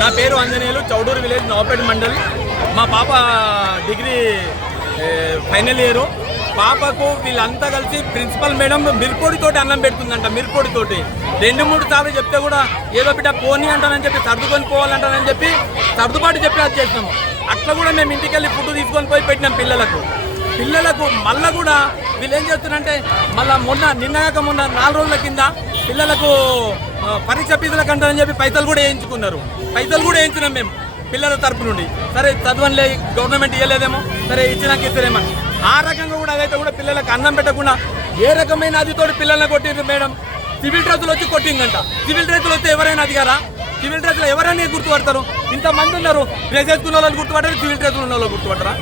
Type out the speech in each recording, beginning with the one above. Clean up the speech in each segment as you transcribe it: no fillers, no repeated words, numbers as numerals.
నా పేరు ఆంజనేయులు, చౌడూరు విలేజ్, నవాపేట మండల్. మా పాప డిగ్రీ ఫైనల్ ఇయర్. పాపకు వీళ్ళంతా కలిసి ప్రిన్సిపల్ మేడం మిర్పొడితోటి అన్నం పెడుతుందంట. మిర్పొడితోటి 2-3 సార్లు చెప్తే కూడా ఏదో బిడ్డ పోనీ అంటానని చెప్పి సర్దుకొని పోవాలంటానని చెప్పి సర్దుబాటు చెప్పి అది చేసినాము. అట్లా కూడా మేము ఇంటికి వెళ్ళి ఫుడ్ తీసుకొని పోయి పెట్టినాం పిల్లలకు. మళ్ళీ కూడా వీళ్ళు ఏం చేస్తున్నారంటే మళ్ళీ నిన్నగాక మొన్న 4 రోజుల కింద పిల్లలకు పరీక్ష ఫీజుల కంటారని చెప్పి పైసలు కూడా వేయించినాం మేము పిల్లల తరపు నుండి. సరే చదవనిలే, గవర్నమెంట్ ఇవ్వలేదేమో, సరే ఇచ్చినాక ఇస్తారేమో. ఆ రకంగా కూడా అదైతే కూడా పిల్లలకు అన్నం పెట్టకుండా ఏ రకమైన అదితోటి పిల్లల్ని కొట్టింది మేడం. సివిల్ డ్రెస్సులు వచ్చి కొట్టిందంట. సివిల్ డ్రెస్సులు వస్తే ఎవరైనా అదిగారా? సివిల్ డ్రెస్సులు ఎవరైనా గుర్తుపడతారు? ఇంతమంది ఉన్నారు, డ్రెస్ వేసుకున్న వాళ్ళు గుర్తుపడతారు, సివిల్ డ్రెస్సులు ఉన్న వాళ్ళు గుర్తుపడతారా?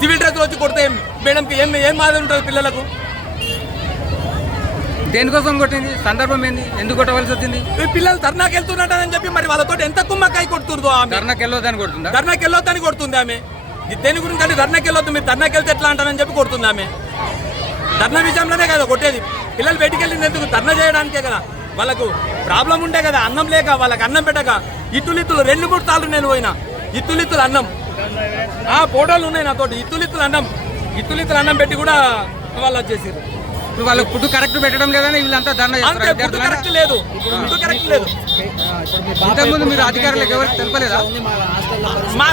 సివిల్ డ్రెస్సులు వచ్చి కొడితే మేడంకి ఏం బాధ ఉంటుంది పిల్లలకు? దేనికోసం కొట్టింది? సందర్భం ఏంది? ఎందుకు కొట్టవలసి వచ్చింది? పిల్లలు ధర్నాకి వెళ్తున్నట్టని చెప్పి మరి వాళ్ళతో ఎంత కుమ్మకాయ కొడుతుందో. ధర్నాకి వెళ్ళొద్దని ధర్నాకి వెళ్ళొద్దని కొడుతుంది ఆమె. దేని గురించి అంటే ధర్నాకి వెళ్ళొద్దు, మీరు ధర్నాకి వెళ్తే ఎట్లా అంటారని చెప్పి కొడుతుంది ఆమె. ధర్నా విషయంలోనే కదా కొట్టేది. పిల్లలు బయటికి వెళ్ళింది ఎందుకు? ధర్నా చేయడానికే కదా. వాళ్ళకు ప్రాబ్లం ఉంటే కదా, అన్నం లేక వాళ్ళకి అన్నం పెట్టక ఇత్తులు 2-3 సార్లు నేను పోయినా. ఇత్తులు అన్నం ఫోటోలు ఉన్నాయి నాతోటి. ఇత్తులు అన్నం పెట్టి కూడా వాళ్ళు వచ్చేసారు. ఇప్పుడు వాళ్ళకి ఫుడ్ కరెక్ట్ పెట్టడం లేదని వీళ్ళంతా ధర్నా చేస్తారు. కరెక్ట్ లేదు. ఇంతకుముందు మీరు అధికారులకు ఎవరికి తెలపలేదా?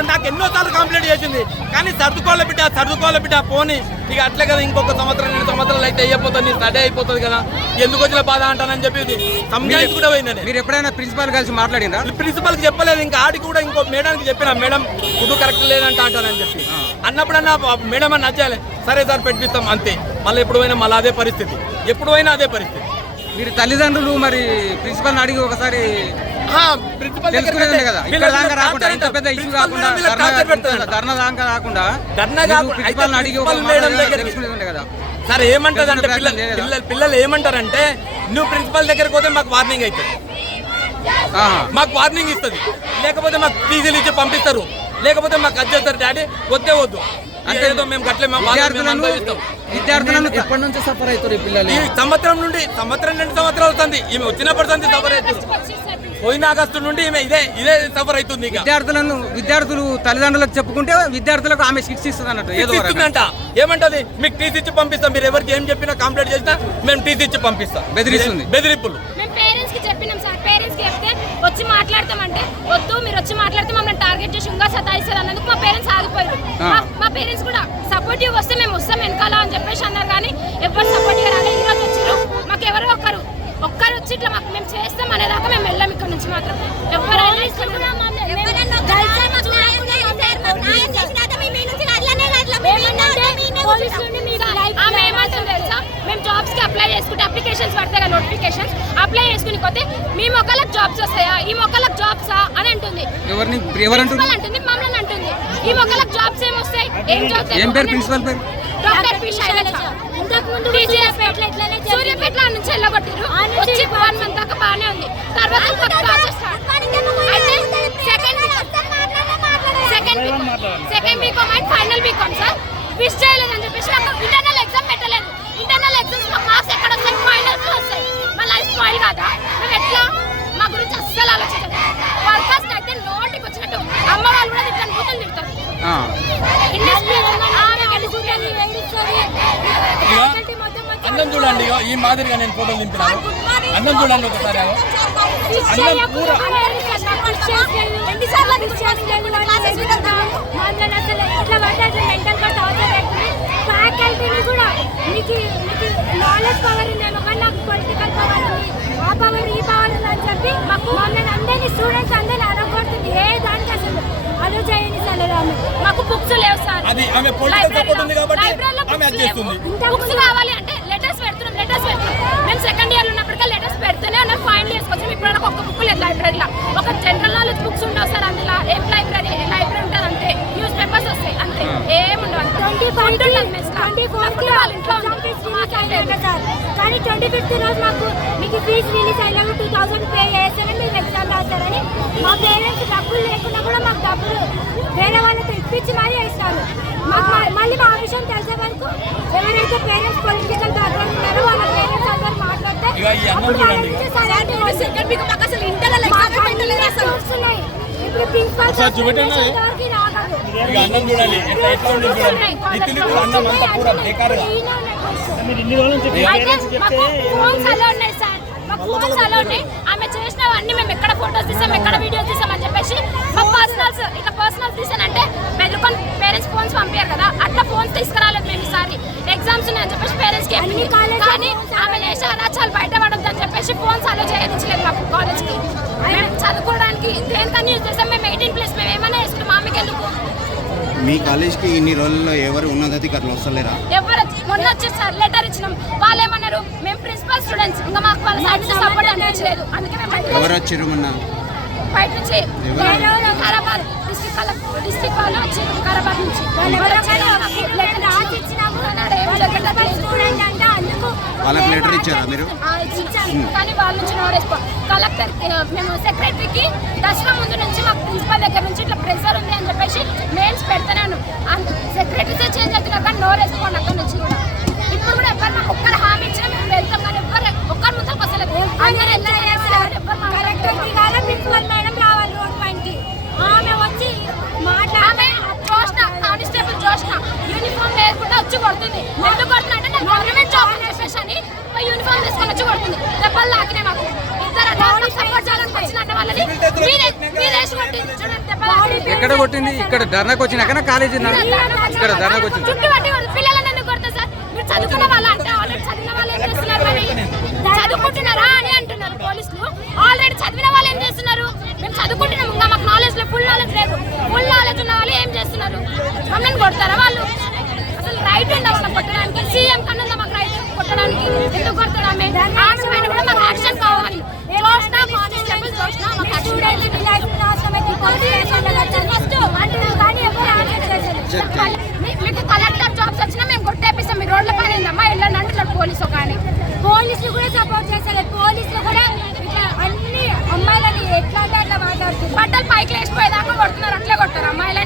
నాకు ఎన్నో సార్లు కంప్లైంట్ చేసింది, కానీ సర్దుకోవాలి బిడ్డ పోని ఇక అట్లే కదా. ఇంకొక సంవత్సరం 2 సంవత్సరాలు అయితే అయిపోతుంది, స్టడీ అయిపోతుంది కదా, ఎందుకు వచ్చిన బాధ అంటానని చెప్పి సంజాయించి కూడా పోయిందని. మీరు ఎప్పుడైనా ప్రిన్సిపాల్ కలిసి మాట్లాడినా? ప్రిన్సిపల్కి చెప్పలేదు, ఇంకా ఆడికి కూడా ఇంకో మేడానికి చెప్పిన, మేడం ఫుడ్ కరెక్ట్ లేదంట అంటానని చెప్పి. అన్నప్పుడన్నా మేడం అని నచ్చాలి, సరే సార్ పెట్టిస్తాం అంతే. మళ్ళీ ఎప్పుడు పోయినా మళ్ళీ అదే పరిస్థితి, మీరు తల్లిదండ్రులు మరి ప్రిన్సిపల్ అడిగి ఒకసారి కదా, ఇక్కడ దాకా రాకుండా, ఇంత పెద్ద ఇష్యూ కాకుండా, ధర్నా దాకా రాకుండా ప్రిన్సిపల్ అడిగి కదా. సరే ఏమంటారు అంటే పిల్లలు ఏమంటారంటే, నువ్వు ప్రిన్సిపల్ దగ్గరికి పోతే మాకు వార్నింగ్ అవుతుంది, మాకు వార్నింగ్ ఇస్తుంది, లేకపోతే మాకు ఫీజులు ఇచ్చి పంపిస్తారు, లేకపోతే మాకు వచ్చేస్తారు డాడీ వద్దు అంటే మేము గట్లే విద్యార్థులను ఎప్పటి నుంచి సఫర్ అవుతారు ఈ పిల్లలు? ఈ సంవత్సరం 2 సంవత్సరాలు అవుతుంది ఈమె వచ్చినప్పటి నుంచి సఫర్ అవుతుంది. పోయిన ఆగస్టు నుండి ఈమె ఇదే సఫర్ అవుతుంది. విద్యార్థులు తల్లిదండ్రులకు చెప్పుకుంటే విద్యార్థులకు ఆమె శిక్ష ఇస్తుంది అన్నట్టు ఏదో ఇస్తుందంట. ఏమంటది? మీకు టీసీ ఇచ్చి పంపిస్తాం, మీరు ఎవరికి ఏం చెప్పినా కంప్లైంట్ చేసినా మేము టీసీ ఇచ్చి పంపిస్తాం. బెదిరింపులు. వచ్చి మాట్లాడతామంటే వద్దు, మీరు వచ్చి మాట్లాడితే మమ్మల్ని టార్గెట్ చేసి ఇంకా సతాయిస్తారు అన్నందుకు మా పేరెంట్స్ ఆగిపోయారు. మా పేరెంట్స్ కూడా సపోర్టివ్ వస్తే మేము వస్తాం వెనకాల అని చెప్పేసి అన్నారు, కానీ ఎవరు సపోర్టివ్ రాలేదు. ఈ రోజు వచ్చారు, మాకు ఎవరో ఒక్కరు వచ్చి ఇట్లా మాకు మేము చేస్తాం అనేదాకా మేము వెళ్ళాం ఇక్కడ నుంచి. మాత్రం ఎవరైనా మేము జాబ్స్ కి అప్లై చేసుకుంటే అప్లికేషన్స్ పడతాయి కదా, నోటిఫికేషన్స్ అప్లై చేసుకుని పోతే మీ మొక్కలకు జాబ్స్ వస్తాయా, ఈ మొక్కలకు జాబ్సా అని అంటుంది. ప్రిన్సిపల్ అంటుంది, మమ్మల్ని అంటుంది. ఈ మొక్కలకు జాబ్స్ ఏమొస్తాయి? ఏం jobs? Doctor P Shailaja. Suryapet నుంచి వెళ్ళగొట్టారు, వచ్చి 1 month దాకా బాగానే ఉంది. తర్వాత second BCom and final BCom sir ఫిష్ చేయలేదని చెప్పేసి నాకు ఇంటర్నల్ ఎగ్జామ్ పెట్టలేదు. ఇంటర్నల్ ఎగ్జామ్స్ లో మార్క్స్ ఎక్కడ వస్తాయి? ఫైనల్స్ వస్తాయి. మా లైఫ్ స్పాయిల్ కాదా? మేము ఎట్లా? మా గురించి అస్సలు ఆలోచించాలి. వర్కర్స్ అయితే నోటికి వచ్చినట్టు అమ్మ వాళ్ళు కూడా తిట్టాను, కూతురు తిడతారు. అన్నం చూడండి, ఈ మాదిరిగా నేను ఫోటోలు దింపినాను. అన్నం చూడండి ఒకసారి. ఫ్యాకల్టీని కూడా మీకు నాలెడ్జ్ పవర్ ఉందేమో, కానీ నాకు పొలిటికల్ పవర్ ఉంది, ఆ పవర్ ఈ పవర్ అని చెప్పి మాకు మమ్మల్ని అందరినీ స్టూడెంట్స్ అందరినీ అడగొడుతుంది. ఏ దానికి అసలు అలో చేయని సలేదు. మాకు బుక్స్ లేవు సార్, బుక్స్ కావాలి అంటే లెటర్స్ పెడుతున్నాం. మేము సెకండ్ ఇయర్ ఉన్నప్పటికీ లెటర్స్ పెడుతూనే ఉన్నాం. ఫైనల్ ఇయర్స్ వచ్చి ఇప్పుడు ఒక బుక్ లేదు లైబ్రరీలో. ఒక జనరల్ నాలెడ్జ్ బుక్స్ ఉండవు సార్ అందులో. ఏం లైబ్రరీ ఉంటుంది అంతే, న్యూస్ పేపర్స్ వస్తాయి అంతే, ఏముండవు. కానీ 25th రోజు మాకు మీకు ఫీజు రిలీజ్ అయినాక 2000 పే చేస్తేనే మీరు ఎగ్జామ్ రాస్తారని మా పేరెంట్స్ డబ్బులు లేకుండా కూడా మాకు డబ్బులు వేరే వాళ్ళతో ఇప్పించి మరీ వేస్తారు. మాకు మళ్ళీ మా విషయం తెలిసే వరకు ఎవరైతే పేరెంట్స్ పొలిటికల్ బ్యాక్గ్రౌండ్ ఉన్నారో వాళ్ళ పేరెంట్స్ అందరూ మాట్లాడితే ఇప్పుడు ఒకసారి చూపెట్టండి. ఇక అన్నం చూడండి ఎట్లా ఉంది చూడండి. ఇట్లు అన్నం అంతా పూరా బేకారుగా. ఆమె చేసినవన్నీ మేము ఎక్కడ ఫోటోస్ తీసాం ఎక్కడ వీడియోస్ తీసాం అని చెప్పేసి మా పర్సనల్స్ తీసానంటే బెదిరికొని పేరెంట్స్ ఫోన్స్ పంపారు కదా, అట్లా ఫోన్స్ తీసుకురాలేదు మేము ఈసారి. ఎగ్జామ్స్ ఉన్నాయని చెప్పేసి పేరెంట్స్కి కానీ ఆమె చేసే అరాచాలు బయట పడొద్దు అని చెప్పేసి ఫోన్స్ అలో చేయనించలేదు మాకు కాలేజ్కి. మేము చదువుకోవడానికి దేనికని యూజ్ చేస్తాం. మేము 18+ మేము ఏమైనా వేసుకున్నాం. ఆమెకి ఎందుకు? మీ కాలేజ్కి ఇన్ని రోజుల్లో ఎవరు ఉన్నతాధికారులు వస్తలేరా? ఎవరు మొన్న వచ్చి సార్ లెటర్ ఇచ్చినాం. వాళ్ళు ఏమన్నారు, మేము ప్రిన్సిపల్ స్టూడెంట్స్, ఇంకా మాకు వాళ్ళ సైడ్ సపోర్ట్ అనిపించలేదు. అందుకే మేము ఎవరు వచ్చారు మొన్న? బయట నుంచి వికారాబాద్ డిస్ట్రిక్ట్ వాళ్ళు వచ్చి వికారాబాద్ నుంచి వాళ్ళకి లెటర్ ఇచ్చారా మీరు? కానీ వాళ్ళ నుంచి నో రెస్పాన్స్. కలెక్టర్ మేము సెక్రటరీకి దసరా ముందు నుంచి మాకు ప్రిన్సిపల్ దగ్గర నుంచి ఇట్లా ప్రెషర్ ఉంది అని చెప్పేసి మెయిల్స్ పెడతాను. సెక్రటరీసే చేంజ్ అవుతున్నారు కానీ నో రెస్పాండ్ అక్కడ నుంచి కూడా. ఇప్పుడు కూడా ఎవరు మాకు ఒక్కరు హామీ ఇచ్చినా మేము వెళ్తాం కానీ ఎవరు ఒక్కరి ముందుకు వస్తలేదు. అందరూ కలెక్టర్కి కానీ ప్రిన్సిపల్ మేడం రావాలి రోడ్ పైనకి. ఆమె వచ్చి మాట్లాడే జోష్న కానిస్టేబుల్ జోష్న యూనిఫామ్ లేకుండా వచ్చి కొడుతుంది. ఎందుకు కొడుతుంది అంటే నేను గవర్నమెంట్ జాబ్ అని చెప్పేసి అని యూనిఫామ్ తీసుకొని వచ్చి కొడుతుంది. దెబ్బలు లాగినాయి మాకు. ఇద్దరు సపోర్ట్ చేయాలని వచ్చిన వాళ్ళని మీరేసి కొట్టింది చూడండి. ఎక్కడ కొట్టింది? ఇక్కడ ధర్నాకు వచ్చినాక కాలేజీ ఇక్కడ ధర్నాకు వచ్చింది. చుట్టూ పట్టి పిల్లలను ఎందుకు కొడతా సార్? మీరు చదువుకున్న వాళ్ళ అంటే ఆల్రెడీ చదివిన వాళ్ళు ఏం చేస్తున్నారు? మరి చదువుకుంటున్నారా అని అంటున్నారు పోలీసులు. ఆల్రెడీ చదివిన వాళ్ళు ఏం చేస్తున్నారు? మేము చదువుకుంటున్నాం, ఇంకా మాకు నాలెడ్జ్ లేదు, ఫుల్ నాలెడ్జ్ లేదు. ఫుల్ నాలెడ్జ్ ఉన్న వాళ్ళు ఏం చేస్తున్నారు? మమ్మల్ని కొడతారా వాళ్ళు? అసలు రైట్ ఉందా మనం కొట్టడానికి? సీఎం కన్నా మాకు రైట్ కొట్టడానికి ఎందుకు కొడతారు? ఆమె పైన కూడా మాకు యాక్షన్ కావాలి. జోష్నా కానిస్టేబుల్ జోష్నా మాకు యాక్షన్ కావాలి. మీకు కలెక్టర్ జాబ్స్ వచ్చినా మేము కొట్టేపిస్తాం. మీ రోడ్ల పైన ఏందమ్మా వెళ్ళండి అంటున్నారు పోలీసు. కానీ పోలీసులు కూడా సపోర్ట్ చేస్తారు. పోలీసులు కూడా ఇట్లా అన్ని అమ్మాయిలని ఎట్లా అంటే అట్లా మాట్లాడుతున్నారు. బట్టలు పైకి లేచిపోయేదాకా కొడుతున్నారు. అట్లే కొడతారు అమ్మాయిలు.